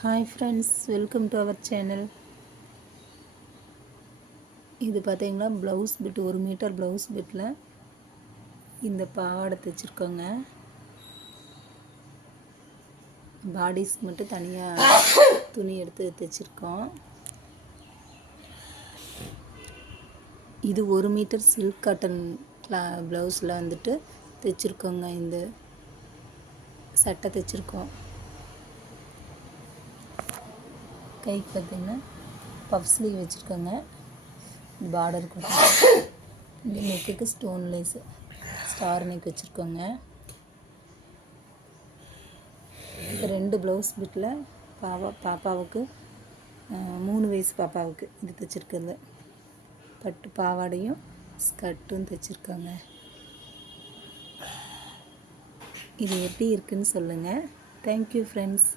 Hi friends, welcome to our channel. இது பார்த்தீங்கன்னா blouse bit, 1 metre blouse பிட்டில் இந்த பாவாடை தைச்சிருக்கோங்க. பாடிஸ்க்கு மட்டும் தனியாக துணி எடுத்து தைச்சிருக்கோம். இது 1 மீட்டர் சில்க் காட்டன் ப்ளவுஸில் வந்துட்டு தைச்சிருக்கோங்க. இந்த சட்டை தைச்சிருக்கோம். கைக்கு பார்த்திங்கன்னா பஃப் ஸ்லீவ் வச்சுருக்கோங்க. பார்டர் கொடுத்து இந்த நெக்குக்கு ஸ்டோன் லேஸ் ஸ்டார் நெக் வச்சுருக்கோங்க. இப்போ 2 ப்ளவுஸ் பிட்டில் பாப்பாவுக்கு 3 வயசு பாப்பாவுக்கு இது தைச்சிருக்குது. பட்டு பாவாடையும் ஸ்கர்ட்டும் தைச்சிருக்காங்க. இது எப்படி இருக்குன்னு சொல்லுங்கள். Thank you friends.